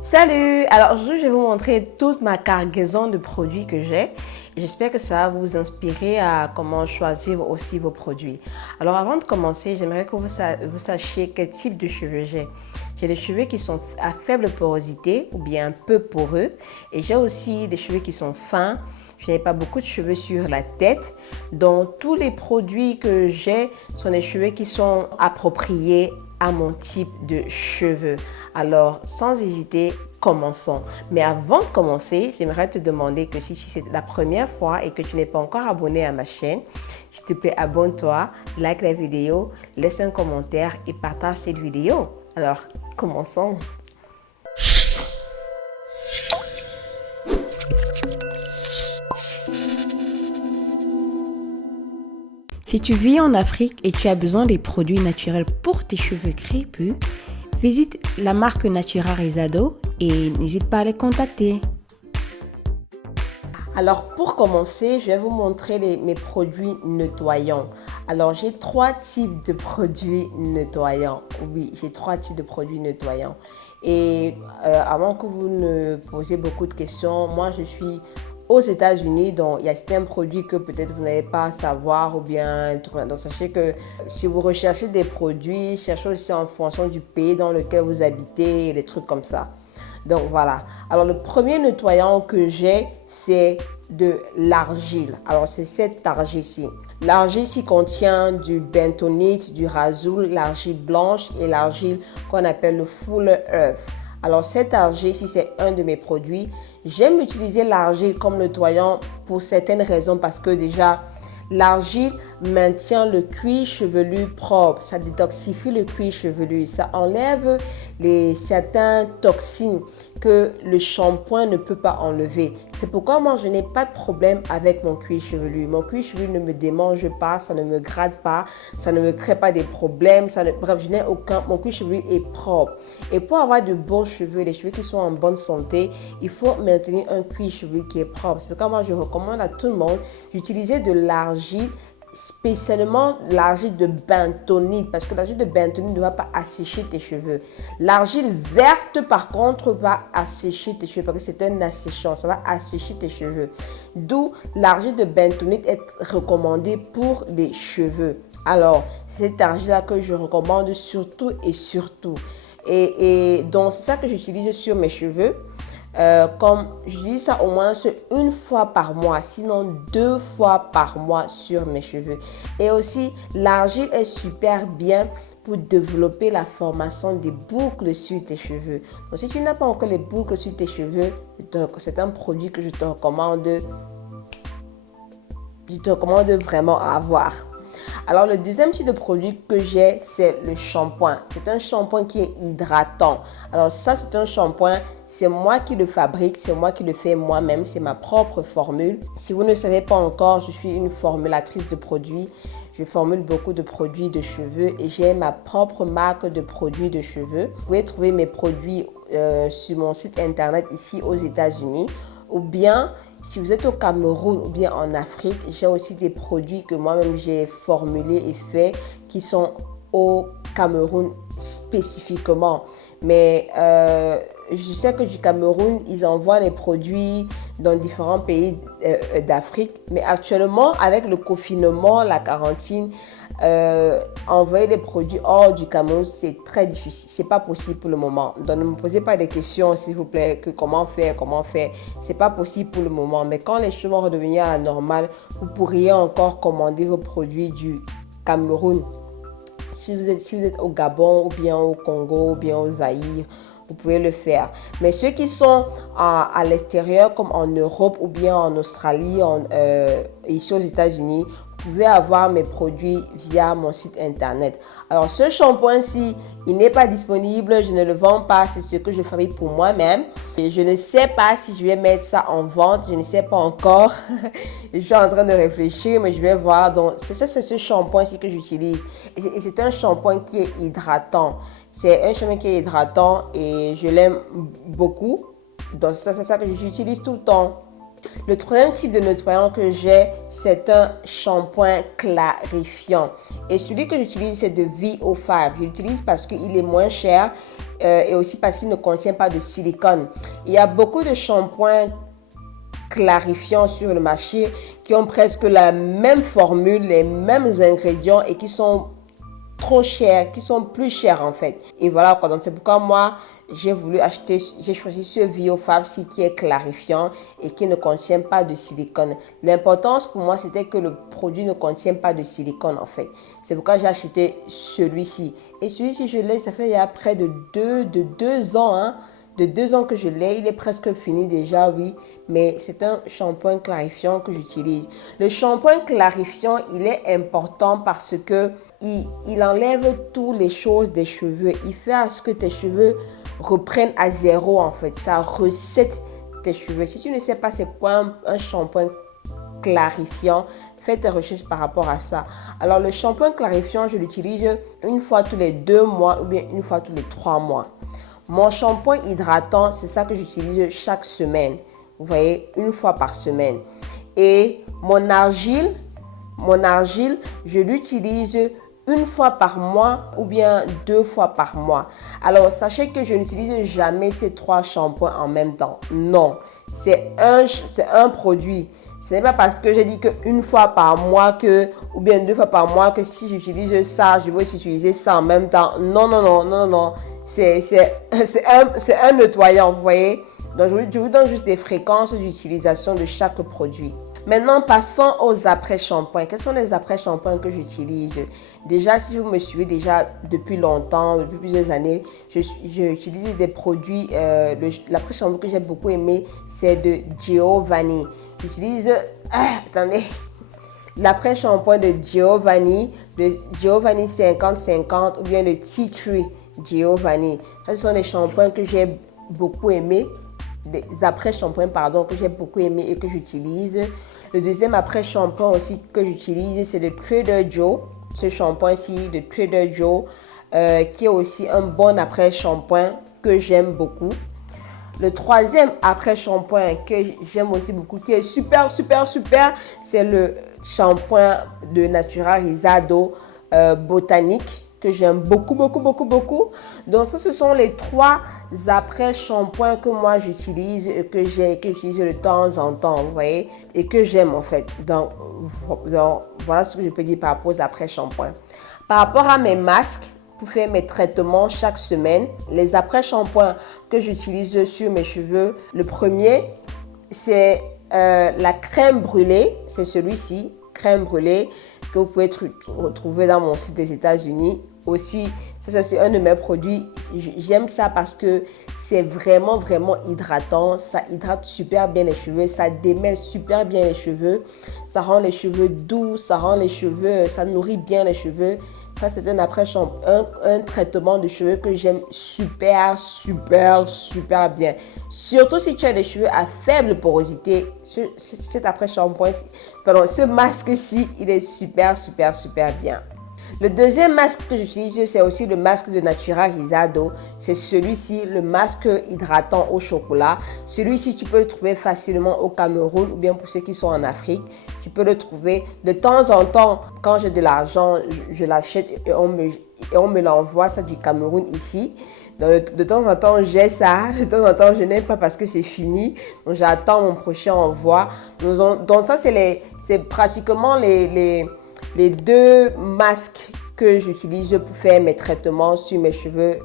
Salut! Alors aujourd'hui, je vais vous montrer toute ma cargaison de produits que j'ai. J'espère que ça va vous inspirer à comment choisir aussi vos produits. Alors avant de commencer, j'aimerais que vous sachiez quel type de cheveux j'ai. J'ai des cheveux qui sont à faible porosité ou bien un peu poreux. Et j'ai aussi des cheveux qui sont fins. Je n'ai pas beaucoup de cheveux sur la tête. Donc tous les produits que j'ai sont des cheveux qui sont appropriés à mon type de cheveux. Alors, sans hésiter, commençons. Mais avant de commencer, j'aimerais te demander que si c'est la première fois et que tu n'es pas encore abonné à ma chaîne, s'il te plaît, abonne-toi, like la vidéo, laisse un commentaire et partage cette vidéo. Alors, commençons. Si tu vis en Afrique et tu as besoin des produits naturels pour tes cheveux crépus, visite la marque Natura Rizado et n'hésite pas à les contacter. Alors pour commencer, je vais vous montrer mes produits nettoyants. Alors j'ai trois types de produits nettoyants. Oui, j'ai trois types de produits nettoyants. Et avant que vous ne posiez beaucoup de questions, moi je suis aux États-Unis, donc il y a certains produits que peut-être vous n'allez pas savoir ou bien. Donc sachez que si vous recherchez des produits, cherchez aussi en fonction du pays dans lequel vous habitez et des trucs comme ça. Donc voilà. Alors le premier nettoyant que j'ai, c'est de l'argile. Alors c'est cette argile-ci. L'argile ici contient du bentonite, du rasoul, l'argile blanche et l'argile qu'on appelle le Fuller Earth. Alors cette argile ici, c'est un de mes produits. J'aime utiliser l'argile comme nettoyant pour certaines raisons parce que déjà, l'argile maintient le cuir chevelu propre, ça détoxifie le cuir chevelu, ça enlève certaines toxines que le shampoing ne peut pas enlever. C'est pourquoi moi je n'ai pas de problème avec mon cuir chevelu. Mon cuir chevelu ne me démange pas, ça ne me gratte pas, ça ne me crée pas des problèmes, bref, je n'ai aucun, mon cuir chevelu est propre. Et pour avoir de beaux cheveux, des cheveux qui sont en bonne santé, il faut maintenir un cuir chevelu qui est propre. C'est pourquoi moi je recommande à tout le monde d'utiliser de l'argile, spécialement l'argile de bentonite, parce que l'argile de bentonite ne va pas assécher tes cheveux. L'argile verte, par contre, va assécher tes cheveux parce que c'est un asséchant, ça va assécher tes cheveux. D'où l'argile de bentonite est recommandée pour les cheveux. Alors, c'est cette argile-là que je recommande surtout et surtout. Et donc, c'est ça que j'utilise sur mes cheveux. Comme je dis ça au moins une fois par mois, sinon 2 fois par mois sur mes cheveux. Et aussi, l'argile est super bien pour développer la formation des boucles sur tes cheveux. Donc, si tu n'as pas encore les boucles sur tes cheveux, c'est un produit que je te recommande vraiment à avoir. Alors, le deuxième type de produit que j'ai, c'est le shampoing. C'est un shampoing qui est hydratant. Alors, ça, c'est un shampoing, c'est moi qui le fabrique, c'est moi qui le fais moi-même, c'est ma propre formule. Si vous ne savez pas encore, je suis une formulatrice de produits. Je formule beaucoup de produits de cheveux et j'ai ma propre marque de produits de cheveux. Vous pouvez trouver mes produits sur mon site internet ici aux États-Unis ou bien si vous êtes au Cameroun ou bien en Afrique, j'ai aussi des produits que moi-même j'ai formulés et faits qui sont au Cameroun spécifiquement. Mais je sais que du Cameroun, ils envoient les produits dans différents pays d'Afrique. Mais actuellement, avec le confinement, la quarantaine, envoyer des produits hors du Cameroun, c'est très difficile. C'est pas possible pour le moment. Donc ne me posez pas des questions, s'il vous plaît, que comment faire. C'est pas possible pour le moment. Mais quand les choses vont redevenir à la normale, vous pourriez encore commander vos produits du Cameroun. Si vous êtes au Gabon ou bien au Congo ou bien au Zaïre, vous pouvez le faire. Mais ceux qui sont à l'extérieur, comme en Europe ou bien en Australie, ici aux États-Unis, vous pouvez avoir mes produits via mon site internet. Alors, ce shampoing-ci, il n'est pas disponible, je ne le vends pas, c'est ce que je fabrique pour moi-même. Et je ne sais pas si je vais mettre ça en vente, je ne sais pas encore. Je suis en train de réfléchir, mais je vais voir. Donc, c'est ce shampoing-ci que j'utilise. Et c'est un shampoing qui est hydratant. C'est un shampoing qui est hydratant et je l'aime beaucoup. Donc, c'est ça que j'utilise tout le temps. Le troisième type de nettoyant que j'ai, c'est un shampoing clarifiant. Et celui que j'utilise, c'est de VO5. Je l'utilise parce qu'il est moins cher. et aussi parce qu'il ne contient pas de silicone. Il y a beaucoup de shampoings clarifiants sur le marché qui ont presque la même formule, les mêmes ingrédients et qui sont trop chers, qui sont plus chers en fait. Et voilà quoi, donc c'est pourquoi moi j'ai choisi ce Viofavsi qui est clarifiant et qui ne contient pas de silicone. L'importance pour moi c'était que le produit ne contient pas de silicone en fait. C'est pourquoi j'ai acheté celui-ci. Et celui-ci je l'ai, ça fait il y a près de deux ans, hein. De 2 ans que je l'ai, il est presque fini déjà, oui, mais c'est un shampoing clarifiant que j'utilise. Le shampoing clarifiant, il est important parce que il enlève toutes les choses des cheveux. Il fait à ce que tes cheveux reprennent à zéro en fait. Ça recette tes cheveux. Si tu ne sais pas c'est quoi un shampoing clarifiant, fais tes recherches par rapport à ça. Alors le shampoing clarifiant, je l'utilise une fois tous les 2 mois ou bien une fois tous les 3 mois. Mon shampoing hydratant, c'est ça que j'utilise chaque semaine. Vous voyez, une fois par semaine. Et mon argile, je l'utilise une fois par mois ou bien 2 fois par mois. Alors, sachez que je n'utilise jamais ces 3 shampoings en même temps. Non, c'est un produit. Ce n'est pas parce que j'ai dit qu'une fois par mois ou bien 2 fois par mois que si j'utilise ça, je vais aussi utiliser ça en même temps. Non, non, non, non, non. C'est un nettoyant, vous voyez. Donc, je vous donne juste des fréquences d'utilisation de chaque produit. Maintenant, passons aux après-shampoings. Quels sont les après-shampoings que j'utilise? Déjà, si vous me suivez déjà depuis longtemps, depuis plusieurs années, j'utilise des produits. L'après-shampoing que j'ai beaucoup aimé, c'est de Giovanni. J'utilise... attendez. L'après-shampoing de Giovanni, le Giovanni 50-50 ou bien le Tea Tree Giovanni. Ce sont des shampoings que j'ai beaucoup aimés. Des après-shampoings, pardon, que j'ai beaucoup aimé et que j'utilise. Le deuxième après-shampoing aussi que j'utilise, c'est le Trader Joe. Ce shampoing-ci de Trader Joe, qui est aussi un bon après-shampoing que j'aime beaucoup. Le troisième après-shampoing que j'aime aussi beaucoup, qui est super, super, super, c'est le shampoing de Natura Rizado botanique que j'aime beaucoup, beaucoup, beaucoup, beaucoup. Donc ça, ce sont les 3 après-shampoings que moi j'utilise et que j'utilise de temps en temps, vous voyez, et que j'aime en fait. Donc voilà ce que je peux dire par rapport aux après-shampoings. Par rapport à mes masques, pour faire mes traitements chaque semaine, les après-shampoings que j'utilise sur mes cheveux, le premier, c'est la crème brûlée, c'est celui-ci, crème brûlée, que vous pouvez retrouver dans mon site des États-Unis. Aussi, ça c'est un de mes produits. J'aime ça parce que c'est vraiment, vraiment hydratant. Ça hydrate super bien les cheveux. Ça démêle super bien les cheveux. Ça rend les cheveux doux. Ça nourrit bien les cheveux. Ça, c'est un traitement de cheveux que j'aime super, super, super bien. Surtout si tu as des cheveux à faible porosité. Ce masque-ci, il est super, super, super bien. Le deuxième masque que j'utilise, c'est aussi le masque de Natura Rizado. C'est celui-ci, le masque hydratant au chocolat. Celui-ci, tu peux le trouver facilement au Cameroun ou bien pour ceux qui sont en Afrique. Tu peux le trouver de temps en temps. Quand j'ai de l'argent, je l'achète et on me l'envoie, ça du Cameroun ici. Donc, de temps en temps, j'ai ça. De temps en temps, je n'aime pas parce que c'est fini. Donc, j'attends mon prochain envoi. Donc ça, c'est pratiquement les 2 masques que j'utilise pour faire mes traitements sur mes cheveux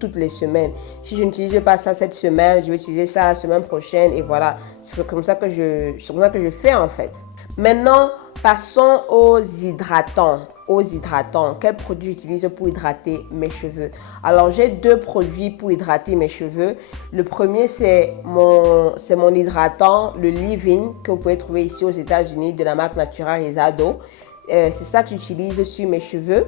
toutes les semaines. Si je n'utilise pas ça cette semaine, je vais utiliser ça la semaine prochaine et voilà. C'est comme ça que je fais en fait. Maintenant, passons aux hydratants. Quels produits j'utilise pour hydrater mes cheveux? Alors, j'ai 2 produits pour hydrater mes cheveux. Le premier, c'est mon hydratant, le Leave-In, que vous pouvez trouver ici aux États-Unis de la marque Natura Rizado. C'est ça que j'utilise sur mes cheveux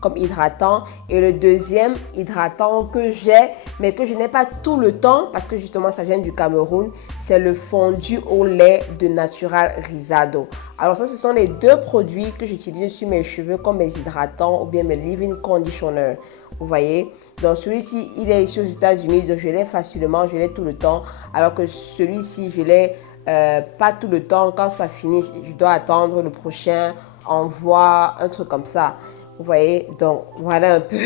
comme hydratant. Et le deuxième hydratant que j'ai, mais que je n'ai pas tout le temps parce que justement ça vient du Cameroun, c'est le fondu au lait de Natura Rizado. Alors ça, ce sont les 2 produits que j'utilise sur mes cheveux comme mes hydratants ou bien mes leave-in conditioner. Vous voyez, donc celui-ci, il est ici aux États-Unis, donc je l'ai facilement, je l'ai tout le temps. Alors que celui-ci, je l'ai pas tout le temps. Quand ça finit, je dois attendre le prochain envoi, un truc comme ça. Vous voyez, donc voilà un peu.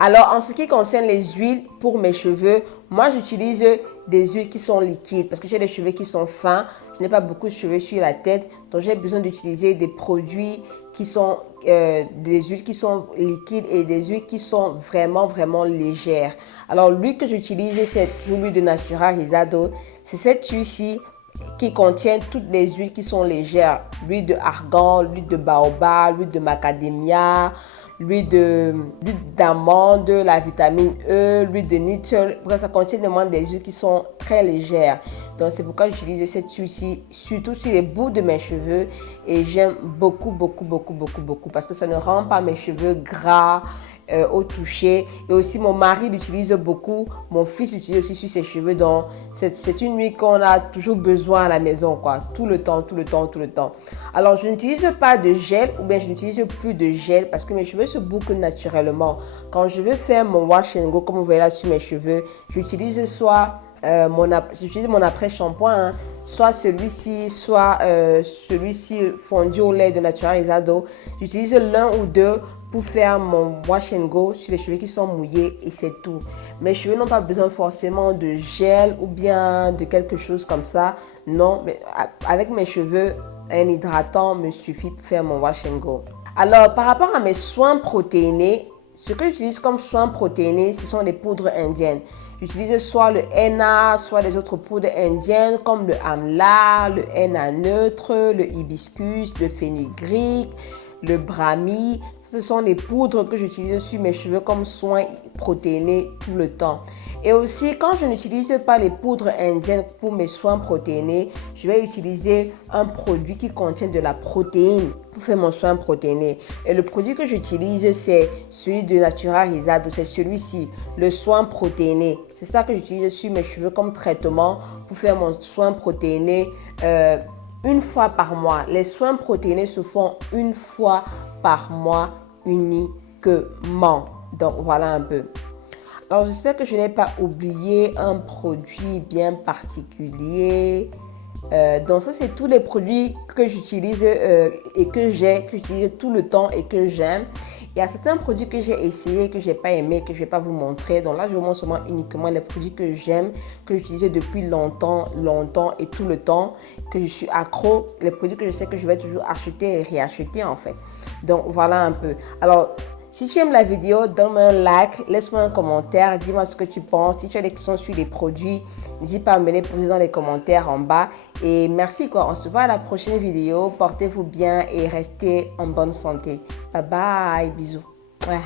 Alors, en ce qui concerne les huiles pour mes cheveux, moi j'utilise des huiles qui sont liquides parce que j'ai des cheveux qui sont fins. Je n'ai pas beaucoup de cheveux sur la tête, donc j'ai besoin d'utiliser des produits qui sont des huiles qui sont liquides et des huiles qui sont vraiment légères. Alors, l'huile que j'utilise, c'est toujours l'huile de Natura Rizado. C'est cette huile-ci qui contient toutes les huiles qui sont légères. L'huile de argan, l'huile de baobab, l'huile de macadamia, l'huile d'amande, la vitamine E, l'huile de nettle. Bref, ça contient vraiment des huiles qui sont très légères. Donc, c'est pourquoi j'utilise cette huile-ci, surtout sur les bouts de mes cheveux. Et j'aime beaucoup parce que ça ne rend pas mes cheveux gras au toucher. Et aussi, mon mari l'utilise beaucoup. Mon fils l'utilise aussi sur ses cheveux. Donc, c'est une huile qu'on a toujours besoin à la maison, quoi. Tout le temps. Alors, je n'utilise pas de gel ou bien je n'utilise plus de gel parce que mes cheveux se bouclent naturellement. Quand je veux faire mon wash and go, comme vous voyez là sur mes cheveux, j'utilise soit j'utilise mon après-shampoing, hein, soit celui-ci, soit celui-ci fondu au lait de Natura Rizado. J'utilise l'un ou deux pour faire mon wash and go sur les cheveux qui sont mouillés et c'est tout. Mes cheveux n'ont pas besoin forcément de gel ou bien de quelque chose comme ça. Non, mais avec mes cheveux, un hydratant me suffit pour faire mon wash and go. Alors, par rapport à mes soins protéinés, ce que j'utilise comme soins protéinés, ce sont les poudres indiennes. J'utilise soit le henna, soit les autres poudres indiennes comme le amla, le henna neutre, le hibiscus, le fenugrec, le brahmi. Ce sont les poudres que j'utilise sur mes cheveux comme soins protéinés tout le temps. Et aussi, quand je n'utilise pas les poudres indiennes pour mes soins protéinés, je vais utiliser un produit qui contient de la protéine pour faire mon soin protéiné. Et le produit que j'utilise, c'est celui de Natura Rizado, c'est celui-ci, le soin protéiné. C'est ça que j'utilise sur mes cheveux comme traitement pour faire mon soin protéiné une fois par mois. Les soins protéinés se font une fois par mois uniquement. Donc, voilà un peu. Alors, j'espère que je n'ai pas oublié un produit bien particulier. Donc, ça, c'est tous les produits que j'utilise et que j'utilise tout le temps et que j'aime. Il y a certains produits que j'ai essayé, que je n'ai pas aimé, que je ne vais pas vous montrer. Donc là, je vous montre seulement uniquement les produits que j'aime, que j'utilise depuis longtemps et tout le temps, que je suis accro. Les produits que je sais que je vais toujours acheter et réacheter en fait. Donc, voilà un peu. Alors, si tu aimes la vidéo, donne-moi un like, laisse-moi un commentaire, dis-moi ce que tu penses. Si tu as des questions sur les produits, n'hésite pas à me les poser dans les commentaires en bas. Et merci quoi, on se voit à la prochaine vidéo. Portez-vous bien et restez en bonne santé. Bye bye, bisous. Ouais.